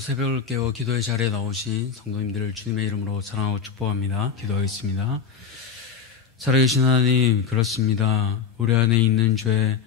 새벽을 깨워 기도의 자리에 나오신 성도님들을 주님의 이름으로 사랑하고 축복합니다. 기도하겠습니다. 살아계신 하나님, 그렇습니다. 우리 안에 있는 죄,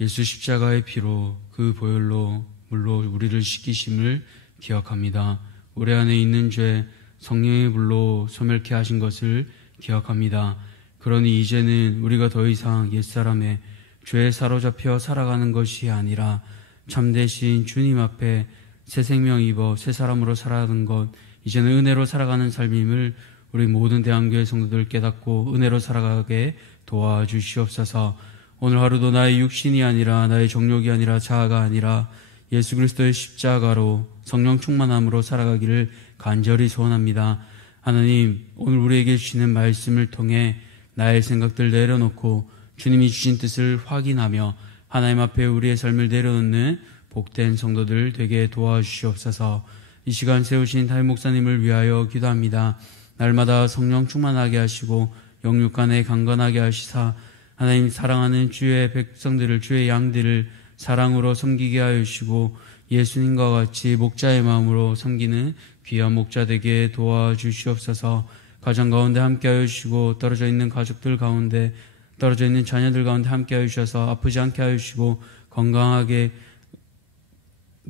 예수 십자가의 피로 그 보혈로 물로 우리를 씻기심을 기억합니다. 우리 안에 있는 죄, 성령의 불로 소멸케 하신 것을 기억합니다. 그러니 이제는 우리가 더 이상 옛사람의 죄에 사로잡혀 살아가는 것이 아니라 참되신 주님 앞에 새 생명 입어 새 사람으로 살아가는 것, 이제는 은혜로 살아가는 삶임을 우리 모든 대한교회 성도들 깨닫고 은혜로 살아가게 도와주시옵소서. 오늘 하루도 나의 육신이 아니라, 나의 정욕이 아니라, 자아가 아니라 예수 그리스도의 십자가로 성령 충만함으로 살아가기를 간절히 소원합니다. 하나님, 오늘 우리에게 주시는 말씀을 통해 나의 생각들 내려놓고 주님이 주신 뜻을 확인하며 하나님 앞에 우리의 삶을 내려놓는 복된 성도들 되게 도와주시옵소서. 이 시간 세우신 담임 목사님을 위하여 기도합니다. 날마다 성령 충만하게 하시고 영육간에 강건하게 하시사 하나님 사랑하는 주의 백성들을, 주의 양들을 사랑으로 섬기게 하여 주시고 예수님과 같이 목자의 마음으로 섬기는 귀한 목자 되게 도와주시옵소서. 가정 가운데 함께 하여 주시고 떨어져 있는 가족들 가운데, 떨어져 있는 자녀들 가운데 함께 하여 주셔서 아프지 않게 하여 주시고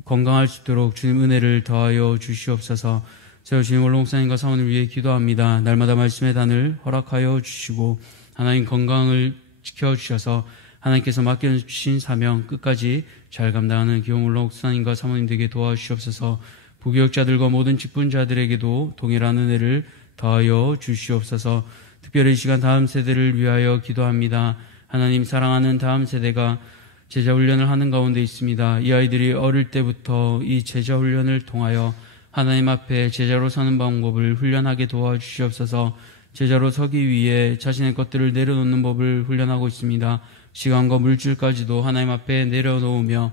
건강할 수 있도록 주님 은혜를 더하여 주시옵소서. 세우신 원로 목사님과 사모님을 위해 기도합니다. 날마다 말씀의 단을 허락하여 주시고 하나님 건강을 지켜주셔서 하나님께서 맡겨주신 사명 끝까지 잘 감당하는 기용 원로 목사님과 사모님 되게 도와주시옵소서. 부교육자들과 모든 직분자들에게도 동일한 은혜를 더하여 주시옵소서. 특별히 이 시간 다음 세대를 위하여 기도합니다. 하나님, 사랑하는 다음 세대가 제자훈련을 하는 가운데 있습니다. 이 아이들이 어릴 때부터 이 제자훈련을 통하여 하나님 앞에 제자로 사는 방법을 훈련하게 도와주시옵소서. 제자로 서기 위해 자신의 것들을 내려놓는 법을 훈련하고 있습니다. 시간과 물질까지도 하나님 앞에 내려놓으며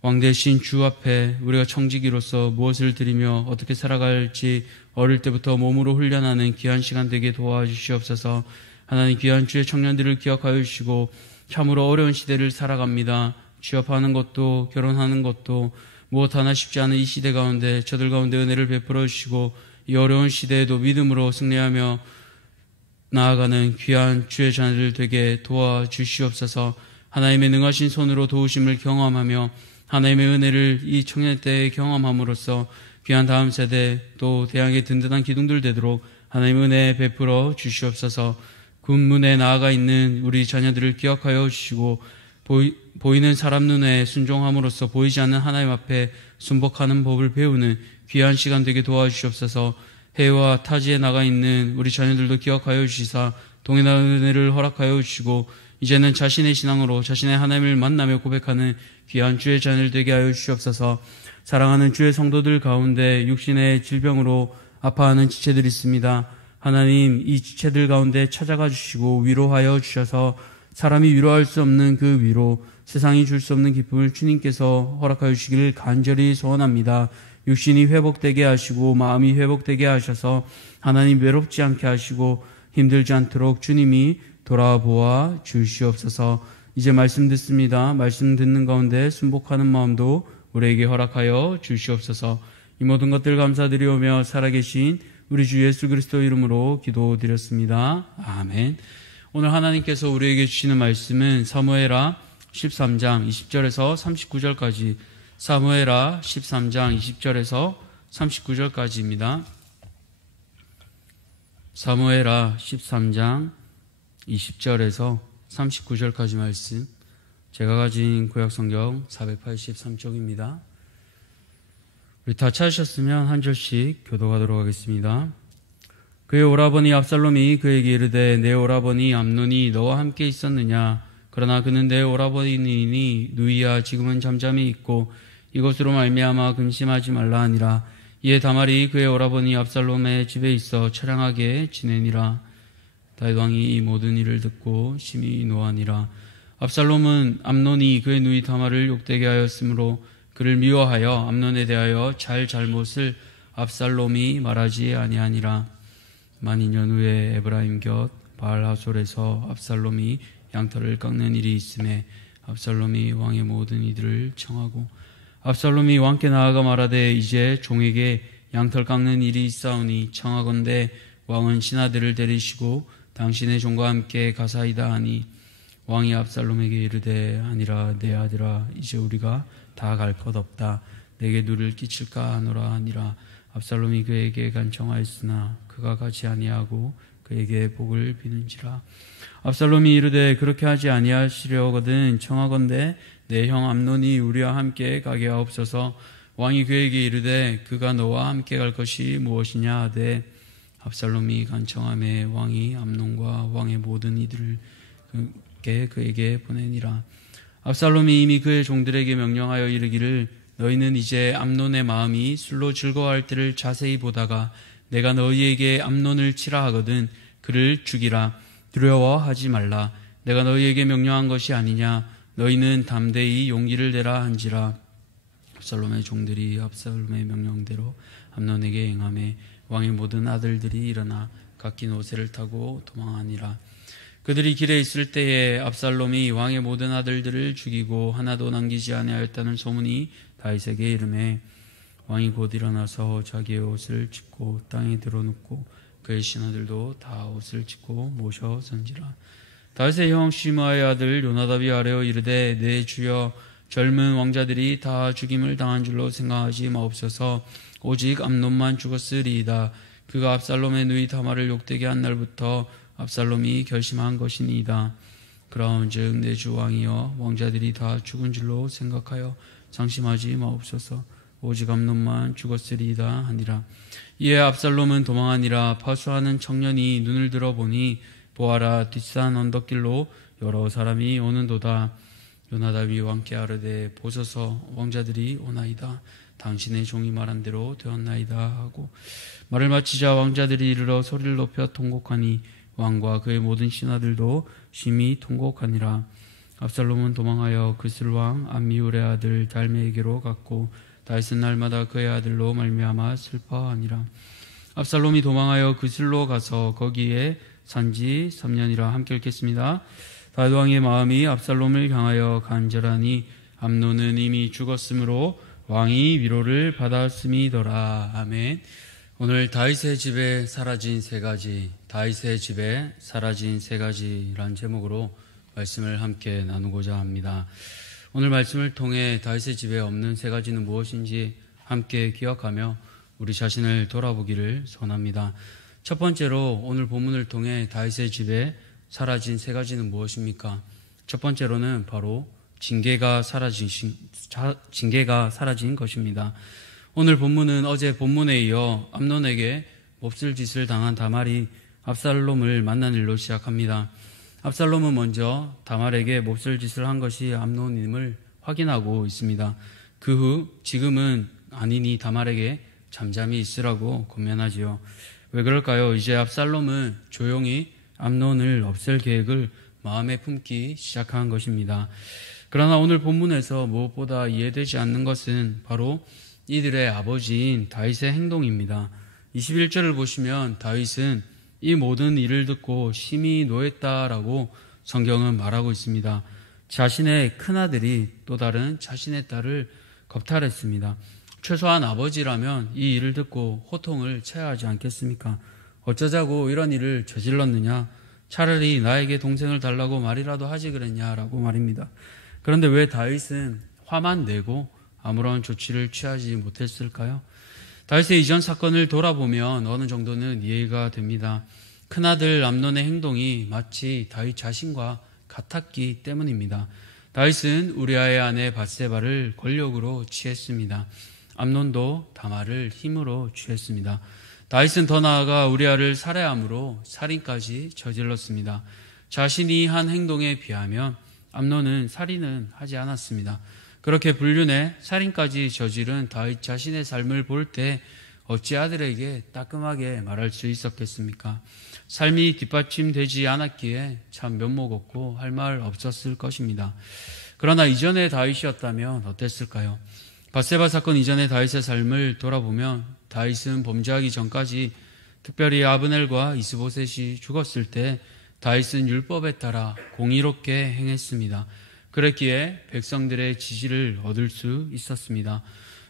왕대신 주 앞에 우리가 청지기로서 무엇을 드리며 어떻게 살아갈지 어릴 때부터 몸으로 훈련하는 귀한 시간 되게 도와주시옵소서. 하나님, 귀한 주의 청년들을 기억하여 주시고 참으로 어려운 시대를 살아갑니다. 취업하는 것도 결혼하는 것도 무엇 하나 쉽지 않은 이 시대 가운데 저들 가운데 은혜를 베풀어 주시고 이 어려운 시대에도 믿음으로 승리하며 나아가는 귀한 주의 자녀들 되게 도와주시옵소서. 하나님의 능하신 손으로 도우심을 경험하며 하나님의 은혜를 이 청년 때에 경험함으로써 귀한 다음 세대 또 대항의 든든한 기둥들 되도록 하나님 은혜 베풀어 주시옵소서. 군문에 나아가 있는 우리 자녀들을 기억하여 주시고 보이는 사람 눈에 순종함으로써 보이지 않는 하나님 앞에 순복하는 법을 배우는 귀한 시간 되게 도와주시옵소서. 해외와 타지에 나가 있는 우리 자녀들도 기억하여 주시사 동일한 은혜를 허락하여 주시고 이제는 자신의 신앙으로 자신의 하나님을 만나며 고백하는 귀한 주의 자녀들 되게 하여 주시옵소서. 사랑하는 주의 성도들 가운데 육신의 질병으로 아파하는 지체들이 있습니다. 하나님, 이 지체들 가운데 찾아가 주시고 위로하여 주셔서 사람이 위로할 수 없는 그 위로, 세상이 줄 수 없는 기쁨을 주님께서 허락하여 주시기를 간절히 소원합니다. 육신이 회복되게 하시고 마음이 회복되게 하셔서 하나님 외롭지 않게 하시고 힘들지 않도록 주님이 돌아보아 주시옵소서. 이제 말씀 듣습니다. 말씀 듣는 가운데 순복하는 마음도 우리에게 허락하여 주시옵소서. 이 모든 것들 감사드리오며 살아계신 우리 주 예수 그리스도 이름으로 기도드렸습니다. 아멘. 오늘 하나님께서 우리에게 주시는 말씀은 사무엘하 13장 20절에서 39절까지, 사무엘하 13장 20절에서 39절까지입니다. 사무엘하 13장 20절에서 39절까지 말씀, 제가 가진 구약성경 483쪽입니다. 우리 다 찾으셨으면 한 절씩 교독하도록 하겠습니다. 그의 오라버니 압살롬이 그에게 이르되 내 오라버니 암논이 너와 함께 있었느냐? 그러나 그는 내 오라버니니 누이야 지금은 잠잠히 있고 이것으로 말미암아 근심하지 말라 하니라. 이에 다말이 그의 오라버니 압살롬의 집에 있어 처량하게 지내니라. 다윗 왕이 이 모든 일을 듣고 심히 노하니라. 압살롬은 암논이 그의 누이 다말을 욕되게 하였으므로 그를 미워하여 암논에 대하여 잘못을 압살롬이 말하지 아니하니라. 만 2년 후에 에브라임 곁 바알하솔에서 압살롬이 양털을 깎는 일이 있음에 압살롬이 왕의 모든 이들을 청하고 압살롬이 왕께 나아가 말하되 이제 종에게 양털 깎는 일이 있사오니 청하건대 왕은 신하들을 데리시고 당신의 종과 함께 가사이다 하니 왕이 압살롬에게 이르되 아니라 내 아들아 이제 우리가 다 갈 것 없다. 내게 누를 끼칠까 하노라 하니라. 압살롬이 그에게 간청하였으나 그가 가지 아니하고 그에게 복을 비는지라. 압살롬이 이르되 그렇게 하지 아니하시려거든 청하건대 내 형 암논이 우리와 함께 가게 하옵소서. 왕이 그에게 이르되 그가 너와 함께 갈 것이 무엇이냐 하되 압살롬이 간청하매 왕이 암논과 왕의 모든 이들을 그에게 보내니라. 압살롬이 이미 그의 종들에게 명령하여 이르기를 너희는 이제 암논의 마음이 술로 즐거워할 때를 자세히 보다가 내가 너희에게 암논을 치라 하거든 그를 죽이라. 두려워하지 말라. 내가 너희에게 명령한 것이 아니냐. 너희는 담대히 용기를 내라 한지라. 압살롬의 종들이 압살롬의 명령대로 암논에게 행하매 왕의 모든 아들들이 일어나 각기 노새를 타고 도망하니라. 그들이 길에 있을 때에 압살롬이 왕의 모든 아들들을 죽이고 하나도 남기지 아니하였다는 소문이 다윗에게 이르매 왕이 곧 일어나서 자기의 옷을 찢고 땅에 드러눕고 그의 신하들도 다 옷을 찢고 모셔 선지라. 다윗의 형 시므아의 아들 요나답이 아뢰어 이르되 내 주여 젊은 왕자들이 다 죽임을 당한 줄로 생각하지 마옵소서. 오직 암논만 죽었으리이다. 그가 압살롬의 누이 다말을 욕되게 한 날부터 압살롬이 결심한 것이니이다. 그러온즉 내 주 왕이여 왕자들이 다 죽은 줄로 생각하여 상심하지 마옵소서. 오직 암논만 죽었으리이다 하니라. 이에 압살롬은 도망하니라. 파수하는 청년이 눈을 들어보니 보아라 뒷산 언덕길로 여러 사람이 오는도다. 요나답이 왕께 아뢰되 보소서 왕자들이 오나이다. 당신의 종이 말한 대로 되었나이다 하고 말을 마치자 왕자들이 이르러 소리를 높여 통곡하니 왕과 그의 모든 신하들도 심히 통곡하니라. 압살롬은 도망하여 그슬왕 암미울의 아들 달메에게로 갔고 다윗은 날마다 그의 아들로 말미암아 슬퍼하니라. 압살롬이 도망하여 그슬로 가서 거기에 산지 3년이라. 함께 읽겠습니다. 다윗 왕의 마음이 압살롬을 향하여 간절하니 암논은 이미 죽었으므로 왕이 위로를 받았음이더라. 아멘. 오늘 다윗의 집에 사라진 세 가지, 다윗의 집에 사라진 세 가지란 제목으로 말씀을 함께 나누고자 합니다. 오늘 말씀을 통해 다윗의 집에 없는 세 가지는 무엇인지 함께 기억하며 우리 자신을 돌아보기를 소원합니다. 첫 번째로 오늘 본문을 통해 다윗의 집에 사라진 세 가지는 무엇입니까? 첫 번째로는 바로 징계가 사라진 것입니다. 오늘 본문은 어제 본문에 이어 암논에게 몹쓸 짓을 당한 다말이 압살롬을 만난 일로 시작합니다. 압살롬은 먼저 다말에게 몹쓸 짓을 한 것이 암논임을 확인하고 있습니다. 그 후 지금은 아니니 다말에게 잠잠히 있으라고 권면하지요. 왜 그럴까요? 이제 압살롬은 조용히 암논을 없앨 계획을 마음에 품기 시작한 것입니다. 그러나 오늘 본문에서 무엇보다 이해되지 않는 것은 바로 이들의 아버지인 다윗의 행동입니다. 21절을 보시면 다윗은 이 모든 일을 듣고 심히 노했다라고 성경은 말하고 있습니다. 자신의 큰아들이 또 다른 자신의 딸을 겁탈했습니다. 최소한 아버지라면 이 일을 듣고 호통을 쳐야 하지 않겠습니까? 어쩌자고 이런 일을 저질렀느냐? 차라리 나에게 동생을 달라고 말이라도 하지 그랬냐라고 말입니다. 그런데 왜 다윗은 화만 내고 아무런 조치를 취하지 못했을까요? 다윗의 이전 사건을 돌아보면 어느 정도는 이해가 됩니다. 큰아들 암논의 행동이 마치 다윗 자신과 같았기 때문입니다. 다윗은 우리아의 아내 밧세바를 권력으로 취했습니다. 암논도 다말을 힘으로 취했습니다. 다윗은 더 나아가 우리아를 살해함으로 살인까지 저질렀습니다. 자신이 한 행동에 비하면 암논은 살인은 하지 않았습니다. 그렇게 불륜해 살인까지 저지른 다윗 자신의 삶을 볼 때 어찌 아들에게 따끔하게 말할 수 있었겠습니까? 삶이 뒷받침되지 않았기에 참 면목 없고 할 말 없었을 것입니다. 그러나 이전의 다윗이었다면 어땠을까요? 밧세바 사건 이전의 다윗의 삶을 돌아보면 다윗은 범죄하기 전까지 특별히 아브넬과 이스보셋이 죽었을 때 다윗은 율법에 따라 공의롭게 행했습니다. 그랬기에 백성들의 지지를 얻을 수 있었습니다.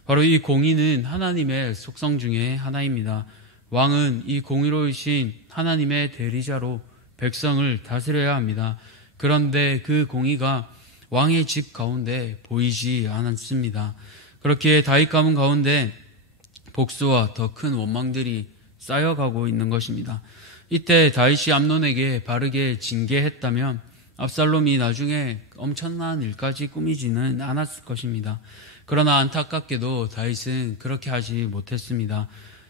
바로 이 공의는 하나님의 속성 중에 하나입니다. 왕은 이 공의로우신 하나님의 대리자로 백성을 다스려야 합니다. 그런데 그 공의가 왕의 집 가운데 보이지 않았습니다. 그렇기에 다윗 가문 가운데 복수와 더 큰 원망들이 쌓여가고 있는 것입니다. 이때 다윗이 암논에게 바르게 징계했다면 압살롬이 나중에 엄청난 일까지 꾸미지는 않았을 것입니다. 그러나 안타깝게도 다윗은 그렇게 하지 못했습니다.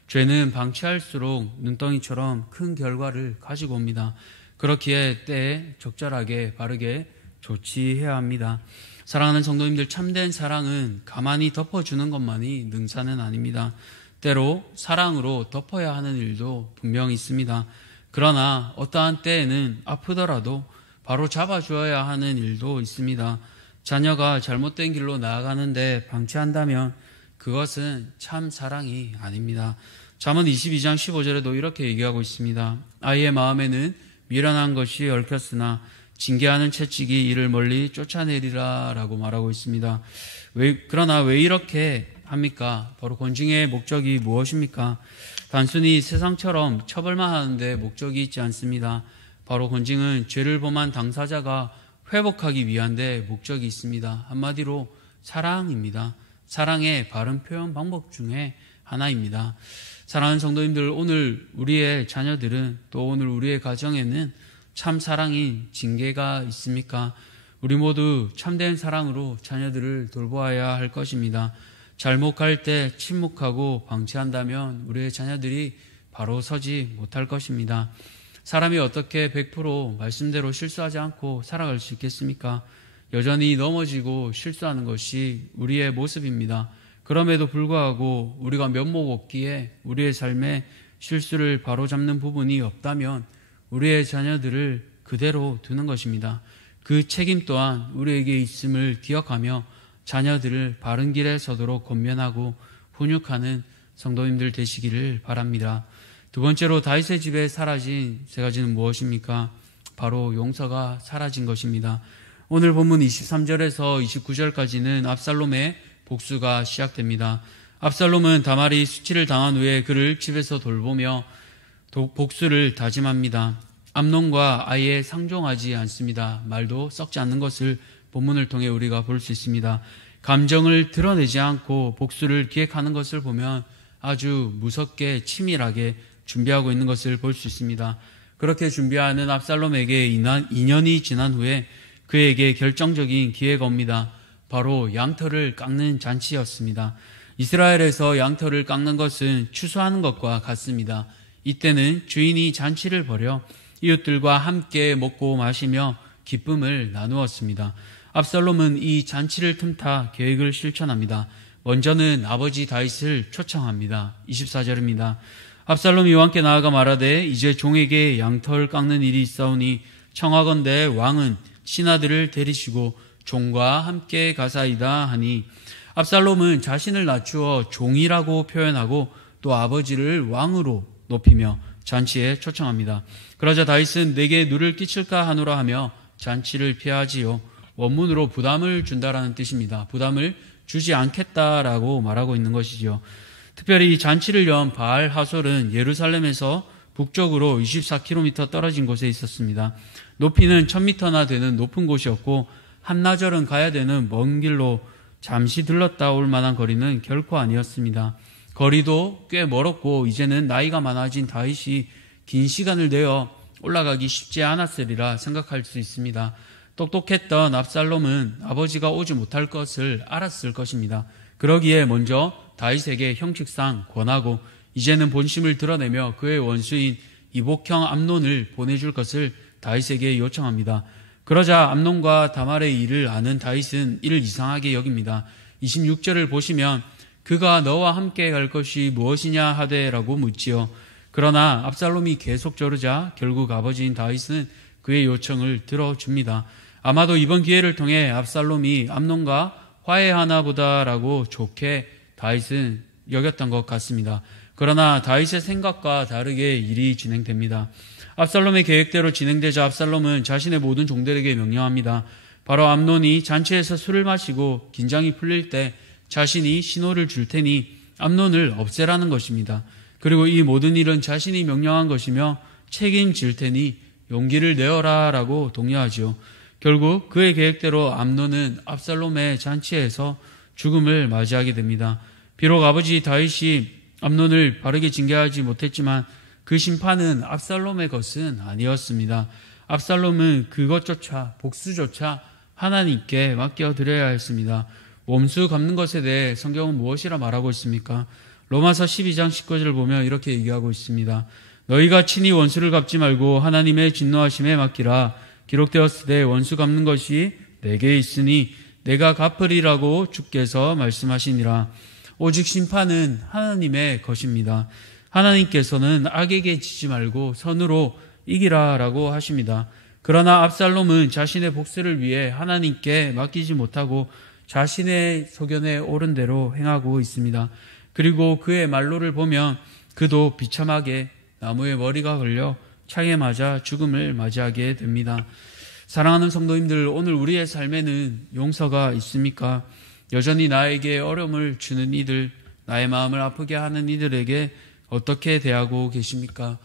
죄는 방치할수록 눈덩이처럼 큰 결과를 가지고 옵니다. 그렇기에 때에 적절하게 바르게 조치해야 합니다. 사랑하는 성도님들, 참된 사랑은 가만히 덮어주는 것만이 능사는 아닙니다. 때로 사랑으로 덮어야 하는 일도 분명히 있습니다. 그러나 어떠한 때에는 아프더라도 바로 잡아주어야 하는 일도 있습니다. 자녀가 잘못된 길로 나아가는데 방치한다면 그것은 참 사랑이 아닙니다. 잠언 22장 15절에도 이렇게 얘기하고 있습니다. 아이의 마음에는 미련한 것이 얽혔으나 징계하는 채찍이 이를 멀리 쫓아내리라 라고 말하고 있습니다. 그러나 왜 이렇게 합니까? 바로 권징의 목적이 무엇입니까? 단순히 세상처럼 처벌만 하는데 목적이 있지 않습니다. 바로 권징은 죄를 범한 당사자가 회복하기 위한 데 목적이 있습니다. 한마디로 사랑입니다. 사랑의 바른 표현 방법 중에 하나입니다. 사랑하는 성도님들, 오늘 우리의 자녀들은 또 오늘 우리의 가정에는 참 사랑인 징계가 있습니까? 우리 모두 참된 사랑으로 자녀들을 돌보아야 할 것입니다. 잘못할 때 침묵하고 방치한다면 우리의 자녀들이 바로 서지 못할 것입니다. 사람이 어떻게 100% 말씀대로 실수하지 않고 살아갈 수 있겠습니까? 여전히 넘어지고 실수하는 것이 우리의 모습입니다. 그럼에도 불구하고 우리가 면목 없기에 우리의 삶에 실수를 바로잡는 부분이 없다면 우리의 자녀들을 그대로 두는 것입니다. 그 책임 또한 우리에게 있음을 기억하며 자녀들을 바른 길에 서도록 권면하고 훈육하는 성도님들 되시기를 바랍니다. 두 번째로 다윗의 집에 사라진 세 가지는 무엇입니까? 바로 용서가 사라진 것입니다. 오늘 본문 23절에서 29절까지는 압살롬의 복수가 시작됩니다. 압살롬은 다말이 수치를 당한 후에 그를 집에서 돌보며 복수를 다짐합니다. 암논과 아예 상종하지 않습니다. 말도 썩지 않는 것을 본문을 통해 우리가 볼 수 있습니다. 감정을 드러내지 않고 복수를 기획하는 것을 보면 아주 무섭게 치밀하게 준비하고 있는 것을 볼 수 있습니다. 그렇게 준비하는 압살롬에게 2년이 지난 후에 그에게 결정적인 기회가 옵니다. 바로 양털을 깎는 잔치였습니다. 이스라엘에서 양털을 깎는 것은 추수하는 것과 같습니다. 이때는 주인이 잔치를 벌여 이웃들과 함께 먹고 마시며 기쁨을 나누었습니다. 압살롬은 이 잔치를 틈타 계획을 실천합니다. 먼저는 아버지 다윗을 초청합니다. 24절입니다. 압살롬이 왕께 나아가 말하되 이제 종에게 양털 깎는 일이 있사오니 청하건대 왕은 신하들을 데리시고 종과 함께 가사이다 하니, 압살롬은 자신을 낮추어 종이라고 표현하고 또 아버지를 왕으로 높이며 잔치에 초청합니다. 그러자 다윗은 내게 누를 끼칠까 하노라 하며 잔치를 피하지요. 원문으로 부담을 준다라는 뜻입니다. 부담을 주지 않겠다라고 말하고 있는 것이죠. 특별히 이 잔치를 연 바알 하솔은 예루살렘에서 북쪽으로 24km 떨어진 곳에 있었습니다. 높이는 1000m나 되는 높은 곳이었고 한나절은 가야 되는 먼 길로 잠시 들렀다 올 만한 거리는 결코 아니었습니다. 거리도 꽤 멀었고 이제는 나이가 많아진 다윗이 긴 시간을 내어 올라가기 쉽지 않았으리라 생각할 수 있습니다. 똑똑했던 압살롬은 아버지가 오지 못할 것을 알았을 것입니다. 그러기에 먼저 다윗에게 형식상 권하고 이제는 본심을 드러내며 그의 원수인 이복형 암논을 보내줄 것을 다윗에게 요청합니다. 그러자 암논과 다말의 일을 아는 다윗은 이를 이상하게 여깁니다. 26절을 보시면 그가 너와 함께 갈 것이 무엇이냐 하되라고 묻지요. 그러나 압살롬이 계속 조르자 결국 아버지인 다윗은 그의 요청을 들어줍니다. 아마도 이번 기회를 통해 압살롬이 암논과 화해하나 보다라고 좋게 다윗은 여겼던 것 같습니다. 그러나 다윗의 생각과 다르게 일이 진행됩니다. 압살롬의 계획대로 진행되자 압살롬은 자신의 모든 종들에게 명령합니다. 바로 암논이 잔치에서 술을 마시고 긴장이 풀릴 때 자신이 신호를 줄 테니 암논을 없애라는 것입니다. 그리고 이 모든 일은 자신이 명령한 것이며 책임질 테니 용기를 내어라 라고 독려하죠. 결국 그의 계획대로 암논은 압살롬의 잔치에서 죽음을 맞이하게 됩니다. 비록 아버지 다윗이 암논을 바르게 징계하지 못했지만 그 심판은 압살롬의 것은 아니었습니다. 압살롬은 그것조차 복수조차 하나님께 맡겨드려야 했습니다. 원수 갚는 것에 대해 성경은 무엇이라 말하고 있습니까? 로마서 12장 19절을 보면 이렇게 얘기하고 있습니다. 너희가 친히 원수를 갚지 말고 하나님의 진노하심에 맡기라. 기록되었을 때 원수 갚는 것이 내게 있으니 내가 갚으리라고 주께서 말씀하시니라. 오직 심판은 하나님의 것입니다. 하나님께서는 악에게 지지 말고 선으로 이기라라고 하십니다. 그러나 압살롬은 자신의 복수를 위해 하나님께 맡기지 못하고 자신의 소견에 옳은 대로 행하고 있습니다. 그리고 그의 말로를 보면 그도 비참하게 나무에 머리가 걸려 창에 맞아 죽음을 맞이하게 됩니다. 사랑하는 성도님들, 오늘 우리의 삶에는 용서가 있습니까? 여전히 나에게 어려움을 주는 이들, 나의 마음을 아프게 하는 이들에게 어떻게 대하고 계십니까?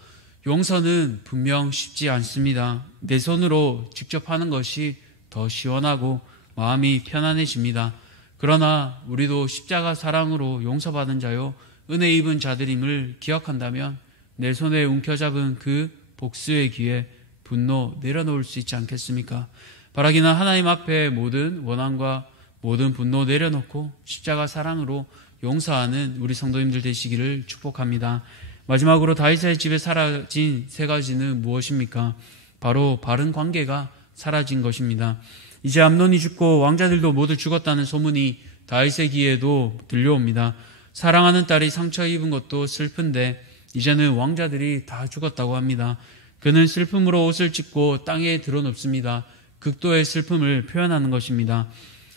용서는 분명 쉽지 않습니다. 내 손으로 직접 하는 것이 더 시원하고 마음이 편안해집니다. 그러나 우리도 십자가 사랑으로 용서받은 자요 은혜 입은 자들임을 기억한다면 내 손에 움켜잡은 그 복수의 귀에 분노 내려놓을 수 있지 않겠습니까? 바라기는 하나님 앞에 모든 원한과 모든 분노 내려놓고 십자가 사랑으로 용서하는 우리 성도님들 되시기를 축복합니다. 마지막으로 다윗의 집에 사라진 세 가지는 무엇입니까? 바로 바른 관계가 사라진 것입니다. 이제 암논이 죽고 왕자들도 모두 죽었다는 소문이 다윗의 귀에도 들려옵니다. 사랑하는 딸이 상처 입은 것도 슬픈데 이제는 왕자들이 다 죽었다고 합니다. 그는 슬픔으로 옷을 찢고 땅에 드러눕습니다. 극도의 슬픔을 표현하는 것입니다.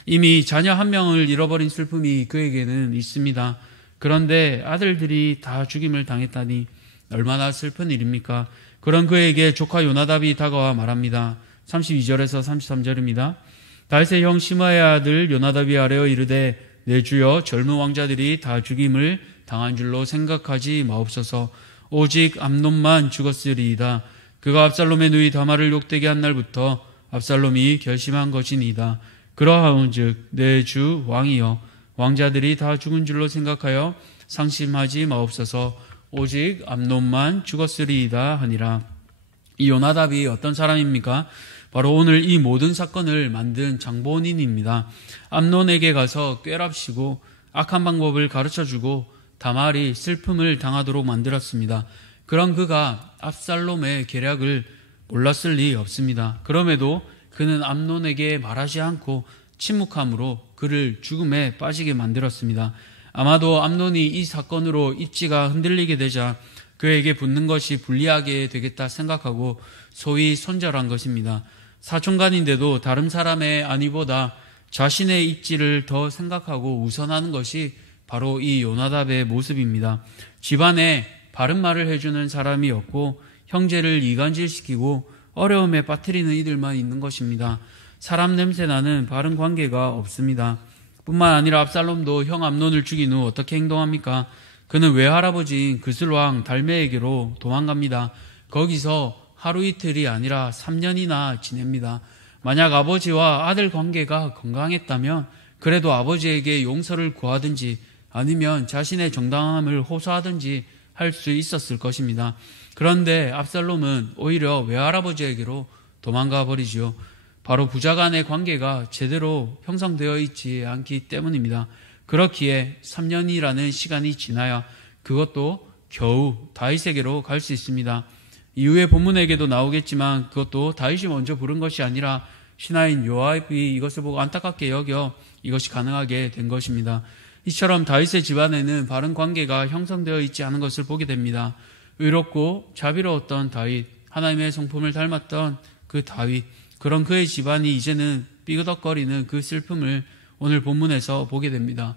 이미 자녀 한 명을 잃어버린 슬픔이 그에게는 있습니다. 그런데 아들들이 다 죽임을 당했다니 얼마나 슬픈 일입니까? 그런 그에게 조카 요나답이 다가와 말합니다. 32절에서 33절입니다. 다윗의 형 시므아의 아들 요나답이 아뢰어 이르되 내 주여 젊은 왕자들이 다 죽임을 당한 줄로 생각하지 마옵소서. 오직 암논만 죽었으리이다. 그가 압살롬의 누이 다말을 욕되게 한 날부터 압살롬이 결심한 것이니이다. 그러하온즉 내 주 왕이여 왕자들이 다 죽은 줄로 생각하여 상심하지 마옵소서. 오직 암논만 죽었으리이다 하니라. 이 요나답이 어떤 사람입니까? 바로 오늘 이 모든 사건을 만든 장본인입니다. 암논에게 가서 꾀랍시고 악한 방법을 가르쳐주고 다말이 슬픔을 당하도록 만들었습니다. 그런 그가 압살롬의 계략을 몰랐을 리 없습니다. 그럼에도 그는 암논에게 말하지 않고 침묵함으로 그를 죽음에 빠지게 만들었습니다. 아마도 암논이 이 사건으로 입지가 흔들리게 되자 그에게 붙는 것이 불리하게 되겠다 생각하고 소위 손절한 것입니다. 사촌간인데도 다른 사람의 안위보다 자신의 입지를 더 생각하고 우선하는 것이 바로 이 요나답의 모습입니다. 집안에 바른 말을 해주는 사람이 없고 형제를 이간질시키고 어려움에 빠뜨리는 이들만 있는 것입니다. 사람 냄새 나는 바른 관계가 없습니다. 뿐만 아니라 압살롬도 형 암논을 죽인 후 어떻게 행동합니까? 그는 외할아버지인 그슬왕 달메에게로 도망갑니다. 거기서 하루 이틀이 아니라 3년이나 지냅니다. 만약 아버지와 아들 관계가 건강했다면 그래도 아버지에게 용서를 구하든지 아니면 자신의 정당함을 호소하든지 할 수 있었을 것입니다. 그런데 압살롬은 오히려 외할아버지에게로 도망가 버리지요. 바로 부자간의 관계가 제대로 형성되어 있지 않기 때문입니다. 그렇기에 3년이라는 시간이 지나야 그것도 겨우 다윗에게로 갈 수 있습니다. 이후에 본문에게도 나오겠지만 그것도 다윗이 먼저 부른 것이 아니라 신하인 요압이 이것을 보고 안타깝게 여겨 이것이 가능하게 된 것입니다. 이처럼 다윗의 집안에는 바른 관계가 형성되어 있지 않은 것을 보게 됩니다. 의롭고 자비로웠던 다윗, 하나님의 성품을 닮았던 그 다윗, 그런 그의 집안이 이제는 삐그덕거리는 그 슬픔을 오늘 본문에서 보게 됩니다.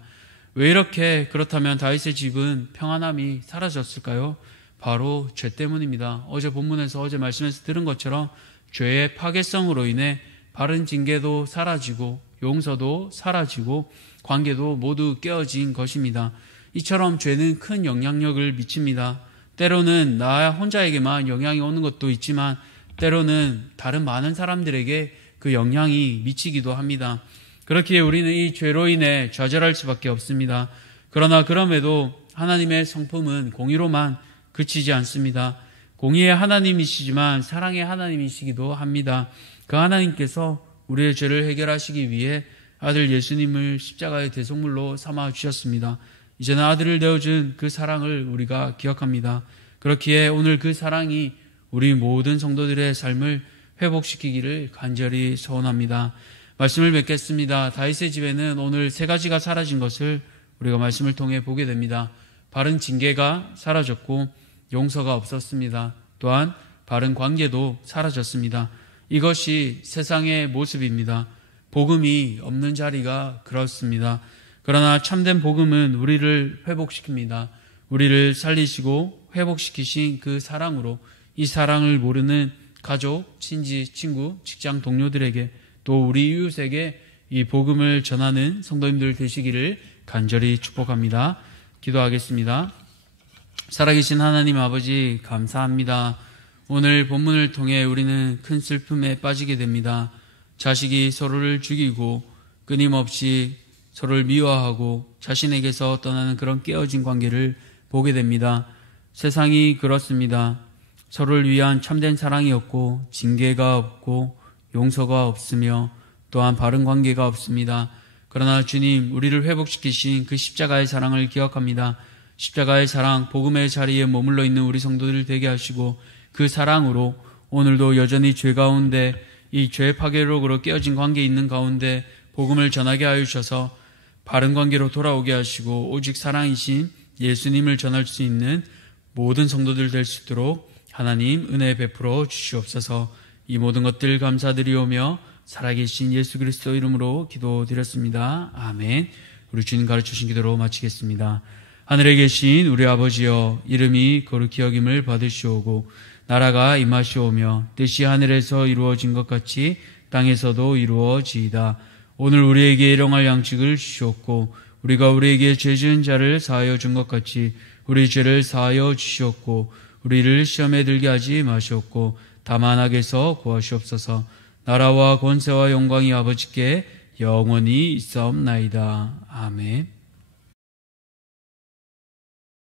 왜 이렇게 그렇다면 다윗의 집은 평안함이 사라졌을까요? 바로 죄 때문입니다. 어제 본문에서 어제 말씀에서 들은 것처럼 죄의 파괴성으로 인해 바른 징계도 사라지고 용서도 사라지고 관계도 모두 깨어진 것입니다. 이처럼 죄는 큰 영향력을 미칩니다. 때로는 나 혼자에게만 영향이 오는 것도 있지만 때로는 다른 많은 사람들에게 그 영향이 미치기도 합니다. 그렇기에 우리는 이 죄로 인해 좌절할 수밖에 없습니다. 그러나 그럼에도 하나님의 성품은 공의로만 그치지 않습니다. 공의의 하나님이시지만 사랑의 하나님이시기도 합니다. 그 하나님께서 우리의 죄를 해결하시기 위해 아들 예수님을 십자가의 대속물로 삼아 주셨습니다. 이제는 아들을 내어준 그 사랑을 우리가 기억합니다. 그렇기에 오늘 그 사랑이 우리 모든 성도들의 삶을 회복시키기를 간절히 소원합니다. 말씀을 맺겠습니다. 다윗의 집에는 오늘 세 가지가 사라진 것을 우리가 말씀을 통해 보게 됩니다. 바른 징계가 사라졌고 용서가 없었습니다. 또한 바른 관계도 사라졌습니다. 이것이 세상의 모습입니다. 복음이 없는 자리가 그렇습니다. 그러나 참된 복음은 우리를 회복시킵니다. 우리를 살리시고 회복시키신 그 사랑으로 이 사랑을 모르는 가족, 친지, 친구, 직장 동료들에게 또 우리 이웃에게 이 복음을 전하는 성도님들 되시기를 간절히 축복합니다. 기도하겠습니다. 살아계신 하나님 아버지 감사합니다. 오늘 본문을 통해 우리는 큰 슬픔에 빠지게 됩니다. 자식이 서로를 죽이고 끊임없이 서로를 미워하고 자신에게서 떠나는 그런 깨어진 관계를 보게 됩니다. 세상이 그렇습니다. 서로를 위한 참된 사랑이 없고 징계가 없고 용서가 없으며 또한 바른 관계가 없습니다. 그러나 주님, 우리를 회복시키신 그 십자가의 사랑을 기억합니다. 십자가의 사랑, 복음의 자리에 머물러 있는 우리 성도들 되게 하시고 그 사랑으로 오늘도 여전히 죄 가운데 이 죄 파괴력으로 깨어진 관계에 있는 가운데 복음을 전하게 하여 주셔서 바른 관계로 돌아오게 하시고 오직 사랑이신 예수님을 전할 수 있는 모든 성도들 될 수 있도록 하나님 은혜 베풀어 주시옵소서. 이 모든 것들 감사드리오며 살아계신 예수 그리스도 이름으로 기도드렸습니다. 아멘. 우리 주님 가르치신 기도로 마치겠습니다. 하늘에 계신 우리 아버지여, 이름이 거룩히 여김을 받으시오고 나라가 임하시오며 뜻이 하늘에서 이루어진 것 같이 땅에서도 이루어지이다. 오늘 우리에게 일용할 양식을 주시옵고 우리가 우리에게 죄 지은 자를 사하여 준 것 같이 우리 죄를 사하여 주시옵고 우리를 시험에 들게 하지 마시옵고 다만 악에서 구하시옵소서. 나라와 권세와 영광이 아버지께 영원히 있사옵나이다. 아멘.